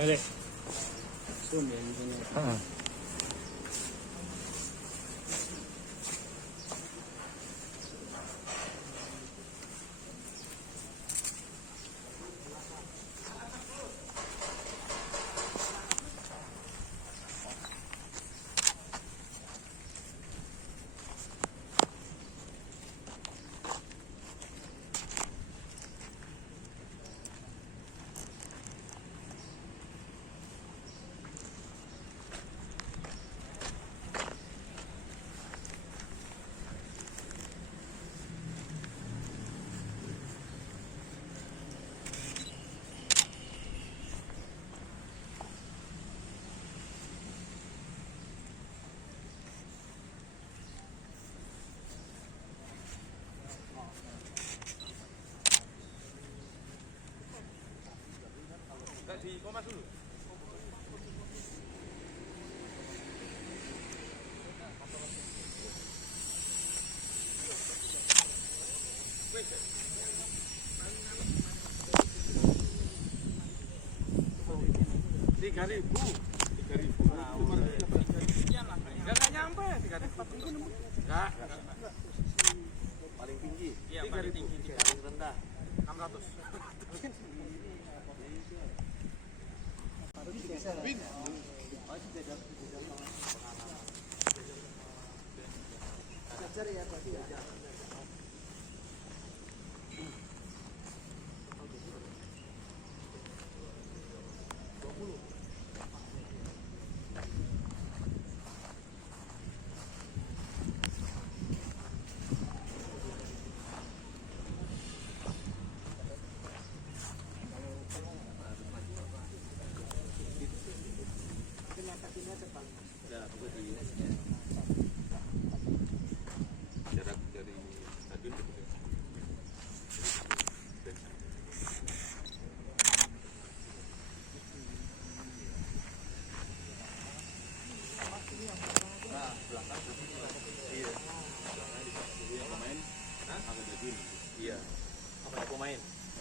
Boleh. Zoom ya intinya. Heeh. Di komas dulu. Tiga ribu. Nggak nyampe 3.000 mungkin. Nggak. Paling tinggi. Iya, paling tinggi. Paling rendah 600. Ya, berarti ya. Jarak dari stadion ke pemain.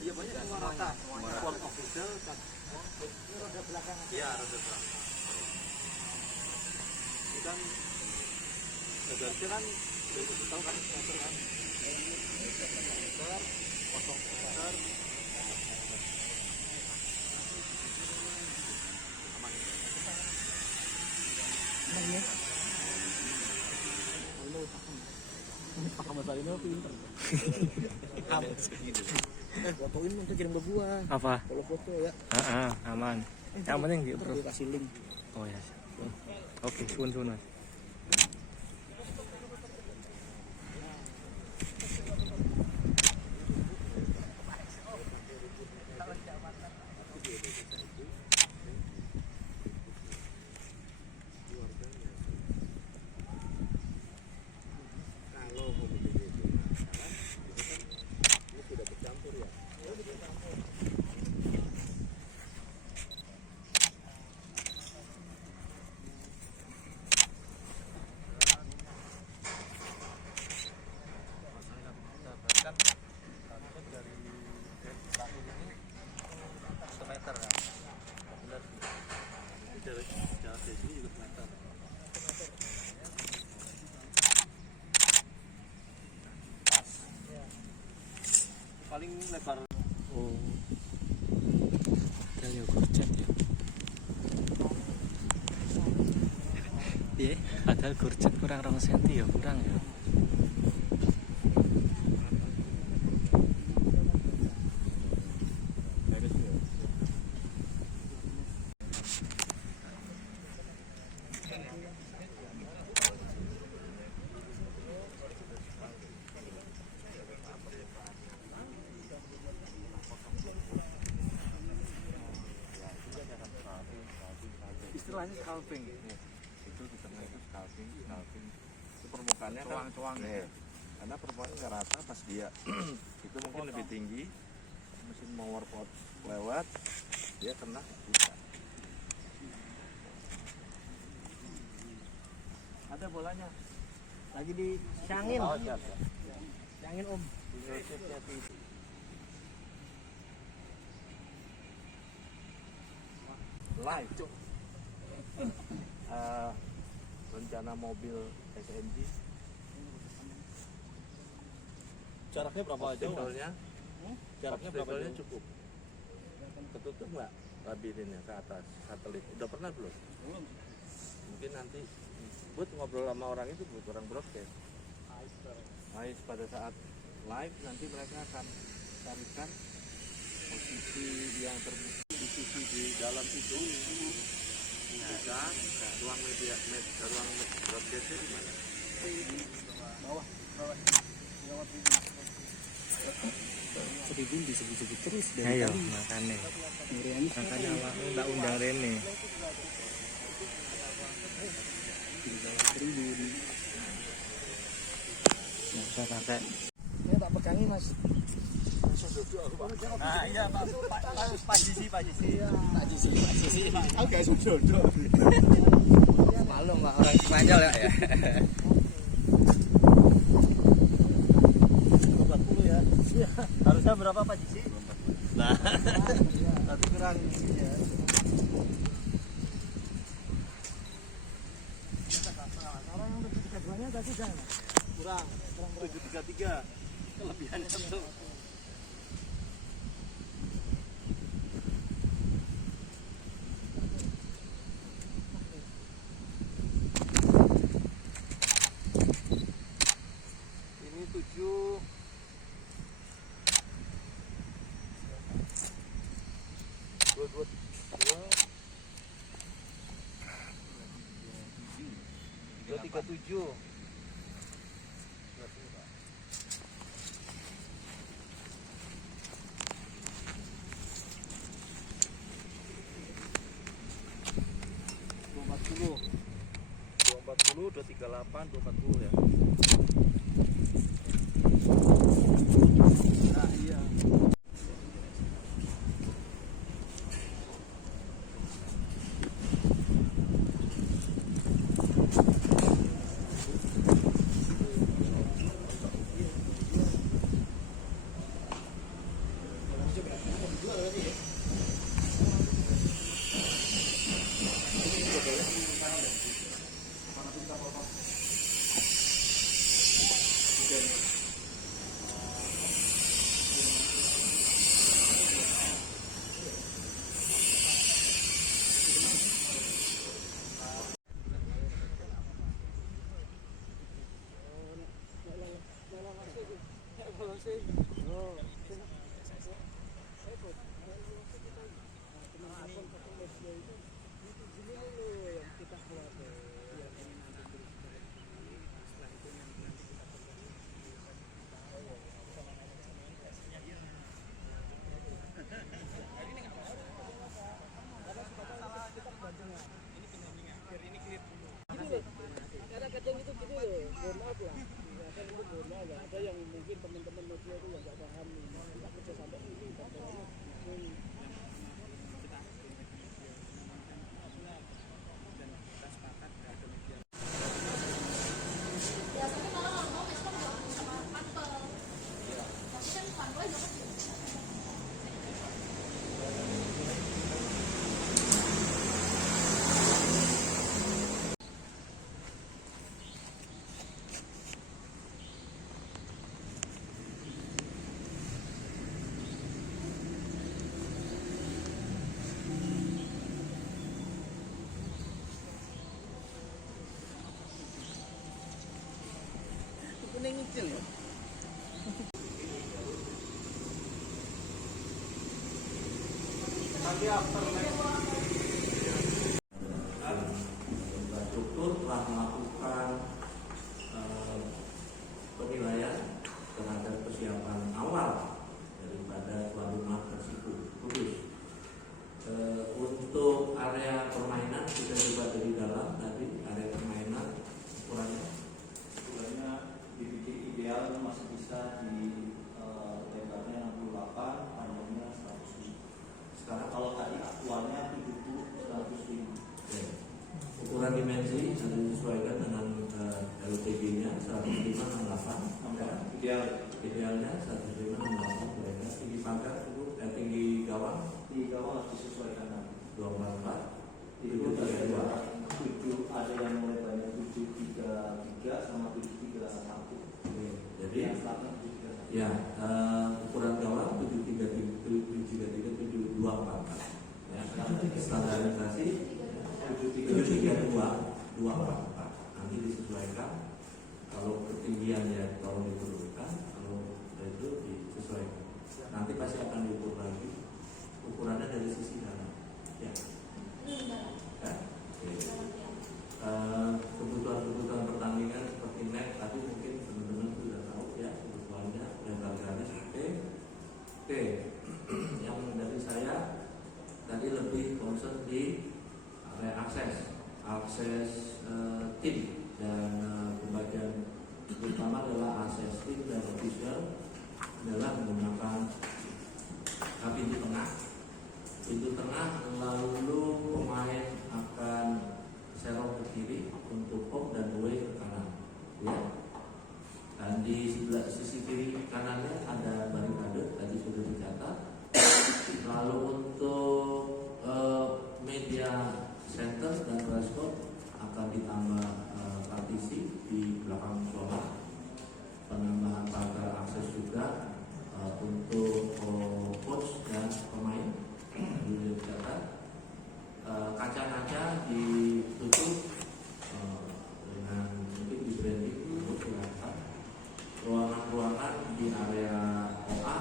Iya banyak semua rata. Sport official kan. Ini roda belakang. Iya, roda belakang. Ini kan sebenarnya kan udah kita tahu kan meter kan. Meter, kosong meter. Aman. Ini. Halo, pakai masalah ini pinter. Fotoin untuk kirim ke gua. Apa? Kalau foto ya. Aman. Yang penting gitu, Bro. Gua kasih link. Oh ya. Oke, sun Mas. Paling lebar. Oh. Ada kurcet ya. Iya, padahal kurcet kurang 2 cm ya, kurang ya. Istilahnya scalping. Itu di tengah itu scalping itu permukaannya Tuang-tuang. kan, karena permukaannya nggak rata pas dia itu mungkin lebih tinggi, mesin mower pot lewat dia kena bisa. Ada bolanya. Lagi dicangin. Oh, siap. Cangin Om. live cuk. Rencana mobil SNG Jaraknya berapa jauh? obstacle-nya Jaraknya berapa obstacle-nya jauh? cukup. Ketutup nggak labirinnya ke atas satelit? Udah pernah belum? Mungkin nanti buat ngobrol sama orang itu, buat orang broadcast. Ais pada saat live nanti mereka akan carikan posisi yang terbuka di sisi di dalam itu bisa ruang media ruang broadcastnya di mana? Tribun disebut-sebut terus dari Ayo, tadi. makanya. Muriani Makanya awakmu tak undang Rene. di bawah tribun. Nggak usah pakai. Ini tak pegangin mas. Nah iya Pak Jisi. Tak jisi. Aku gak jodoh. Malu Pak, orang Spanyol ya. 40 ya. Harusnya berapa Pak Jisi? Nah, Tapi kurang ini ya. Orang yang 732-nya tadi kan Kurang 733. Kelebihannya tuh. Ini 7. Dua tiga tujuh. Dua empat puluh, 238, 240 ya. Nah iya. Karena kadang itu gitu loh, mohon maaf lah. Kadang itu mohon maaf lah. Ada yang mungkin teman-teman media itu yang nggak paham nih. Kita kerja sampai sini, katanya kuning kecil ya. Infrastruktur telah melakukan penilaian terhadap persiapan awal daripada tuan rumah Persib Kudus. Untuk area permainan kita coba dari dalam tadi area permainan ukurannya dibikin ideal masih bisa di lebarnya 68, panjangnya 100. sekarang Kalau tadi aktualnya 70, 105. ukuran dimensi sudah disesuaikan dengan LTG-nya 105/68. Ideal. Idealnya 105/68. Tinggi pagar tinggi gawang Di bawah harus disesuaikan. 244. ada yang mulai banyak 733 sama 731. Jadi Yang standar 733. ya ukuran gawang 733 724 ya. Standarisasi 732 244. Nanti disesuaikan kalau ketinggian ya kalau diperlukan, kalau itu disesuaikan. Nanti pasti akan diukur lagi ukurannya dari sisi dalam ya. Kebutuhan pertandingan seperti net tadi mungkin teman-teman sudah tahu ya kebutuhannya lebar garis oke. Yang dari saya tadi lebih concern di area akses tim dan pembagian terutama adalah akses tim dan official adalah menggunakan pintu tengah lalu pemain akan serong ke kiri untuk home dan away ke kanan ya. Dan di sebelah sisi kiri kanannya ada barikade tadi sudah dicatat. Lalu untuk media center dan transport akan ditambah partisi di belakang musola, penambahan pagar akses juga untuk coach dan pemain sudah dicatat. Kaca-kaca ditutup dengan mungkin di branding untuk kelihatan. Ruangan-ruangan di area OA,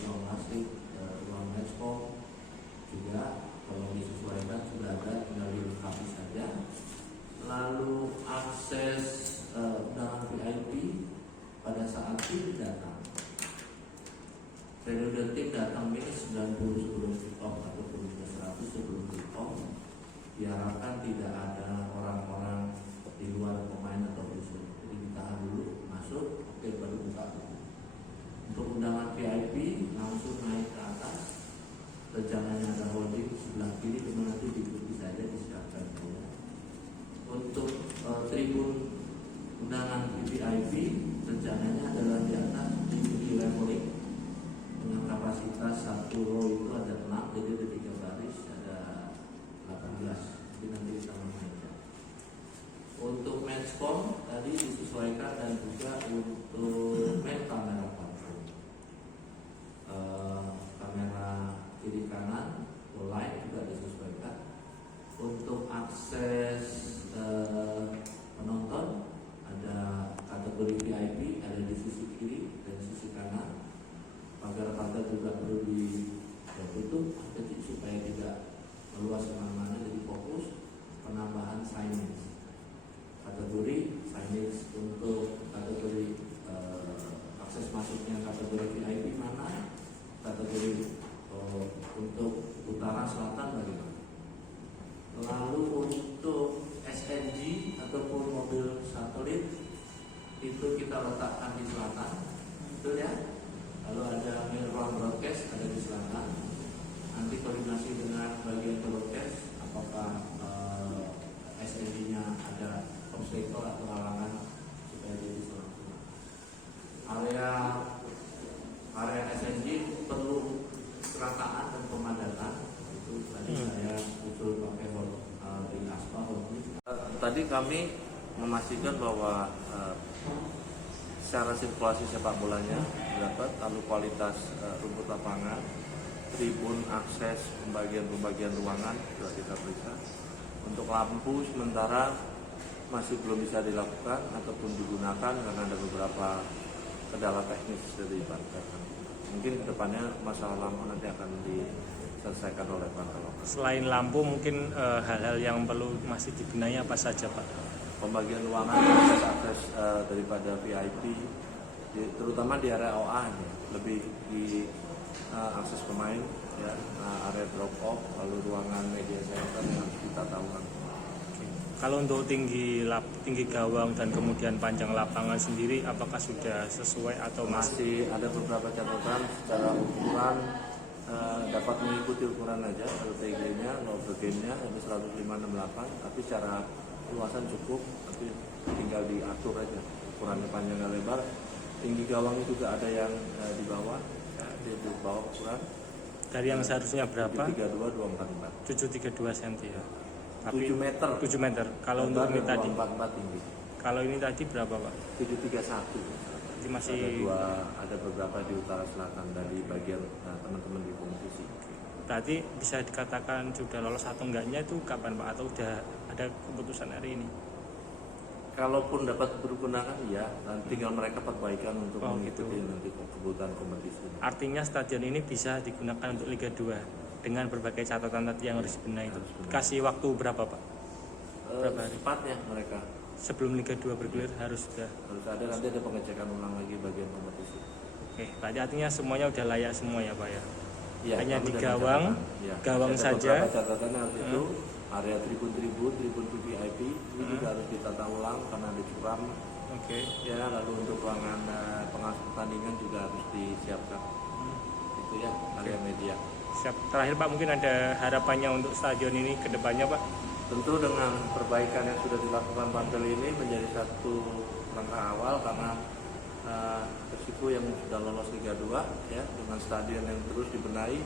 ruang plastik, ruang expo juga kalau disesuaikan sudah ada, tinggal dilengkapi saja. Lalu akses undangan VIP pada saat tim datang. Periode tim datang minus 90 sebelum kick off atau 100 sebelum kick off. Diharapkan tidak ada orang-orang di luar pemain atau musuh. Jadi ditahan dulu, masuk, oke baru buka. Untuk undangan VIP langsung naik ke atas. Rencananya ada holding sebelah kiri, cuma nanti diikuti saja disiapkan saja. Untuk tribun undangan VIP rencananya adalah di atas di leveling dengan kapasitas satu row itu ada 6, jadi ada 3 baris, ada 18. Jadi nanti kita mainkan. Untuk matchcom tadi disesuaikan dan juga untuk main kamera platform, kamera kiri kanan, line juga disesuaikan. Untuk akses penonton ada kategori VIP ada di sisi kiri dan sisi kanan. Pagar-pagar juga perlu ditutup supaya tidak meluas kemana-mana, jadi fokus penambahan signage. Kategori signage untuk kategori akses masuknya kategori VIP mana, kategori untuk utara selatan bagaimana. Lalu untuk SNG ataupun mobil satelit itu kita letakkan di selatan, betul ya? Lalu ada ruang broadcast ada di selatan. Nanti koordinasi dengan bagian broadcast apakah SNG-nya ada obstacle atau halangan supaya jadi selatan. Area SNG perlu kerataan dan pemadatan. Itu tadi saya usul pakai di aspal. Tadi kami memastikan bahwa secara sirkulasi sepak bolanya dapat, lalu kualitas rumput lapangan, tribun, akses, pembagian ruangan sudah kita periksa. Untuk lampu sementara masih belum bisa dilakukan ataupun digunakan karena ada beberapa kendala teknis dari partai. Mungkin kedepannya masalah lampu nanti akan diselesaikan oleh partai lokal. Selain lampu mungkin hal-hal yang perlu masih dibenahi apa saja Pak? Pembagian ruangan, akses daripada VIP, terutama di area OA lebih di akses pemain, ya, area drop off, lalu ruangan media center yang harus kita tahu. Kalau untuk tinggi gawang dan kemudian panjang lapangan sendiri, apakah sudah sesuai atau masih ada beberapa catatan secara ukuran dapat mengikuti ukuran aja, LTG-nya, low-nya sampai 105/68, tapi secara luasan cukup, tapi tinggal diatur aja ukurannya panjang dan lebar. Tinggi gawangnya juga ada yang di bawah, ya, di bawah ukuran. Dari yang seharusnya berapa? 732/244. 732 cm ya. Tapi 7 meter. 7 meter. Kalau untuk ini tadi, 44 tinggi. kalau ini tadi berapa Pak? 731. Ini masih Ada beberapa di utara selatan dari bagian teman-teman di kompetisi. berarti bisa dikatakan sudah lolos atau enggaknya itu kapan Pak? Atau udah ada keputusan hari ini? Kalaupun dapat bergunakan ya, dan tinggal mereka perbaikan untuk Oh, mengikuti gitu. nanti kebutuhan kompetisi. Artinya stadion ini bisa digunakan untuk Liga 2 dengan berbagai catatan tadi yang harus dibenahi itu. Harus benar. Kasih waktu berapa Pak? Berapa hari? Cepatnya mereka Sebelum Liga 2 bergulir harus sudah. harus ada, nanti ada pengecekan ulang lagi bagian kompetisi. Oke, berarti artinya semuanya udah layak semua ya Pak ya? Ya, Hanya kami di dan gawang, catatan. Ya, gawang ada saja. beberapa catatan harus itu area tribun VIP ini juga harus ditata ulang karena ada curam. Oke. Ya, lalu untuk ruangan pengawas pertandingan juga harus disiapkan. Itu ya area media. Siap. Terakhir Pak, mungkin ada harapannya untuk stadion ini ke depannya Pak? Tentu dengan perbaikan yang sudah dilakukan Bantul ini menjadi satu langkah awal karena Persiko yang sudah lolos Liga 2 ya dengan stadion yang terus dibenahi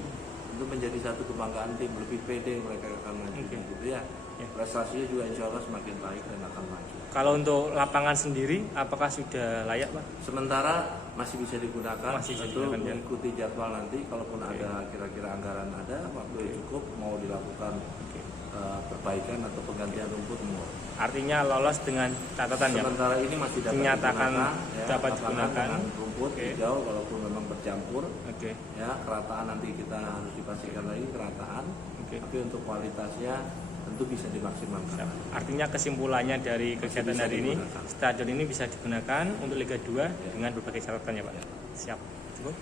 itu menjadi satu kebanggaan tim, lebih pede mereka akan maju Oke. gitu ya. Ya. Prestasinya juga insya Allah semakin baik dan akan maju. Kalau untuk lapangan sendiri, apakah sudah layak Pak? Sementara masih bisa digunakan, Masih bisa tentu digunakan, ya. mengikuti jadwal nanti kalaupun ada kira-kira anggaran ada waktu yang cukup mau dilakukan Oke. perbaikan atau penggantian rumput semua. Artinya lolos dengan catatan ya Pak? Sementara ini masih dapat Dinyatakan digunakan, dapat lapangan digunakan. dengan rumput Oke. hijau walaupun memang bercampur. Oke. Ya, kerataan nanti kita harus dipastikan lagi kerataan. Oke. Tapi untuk kualitasnya tentu bisa dimaksimalkan. Siap. Artinya kesimpulannya dari kegiatan bisa hari ini, digunakan. stadion ini bisa digunakan untuk Liga 2 dengan berbagai catatan ya Pak? Siap. Cukup?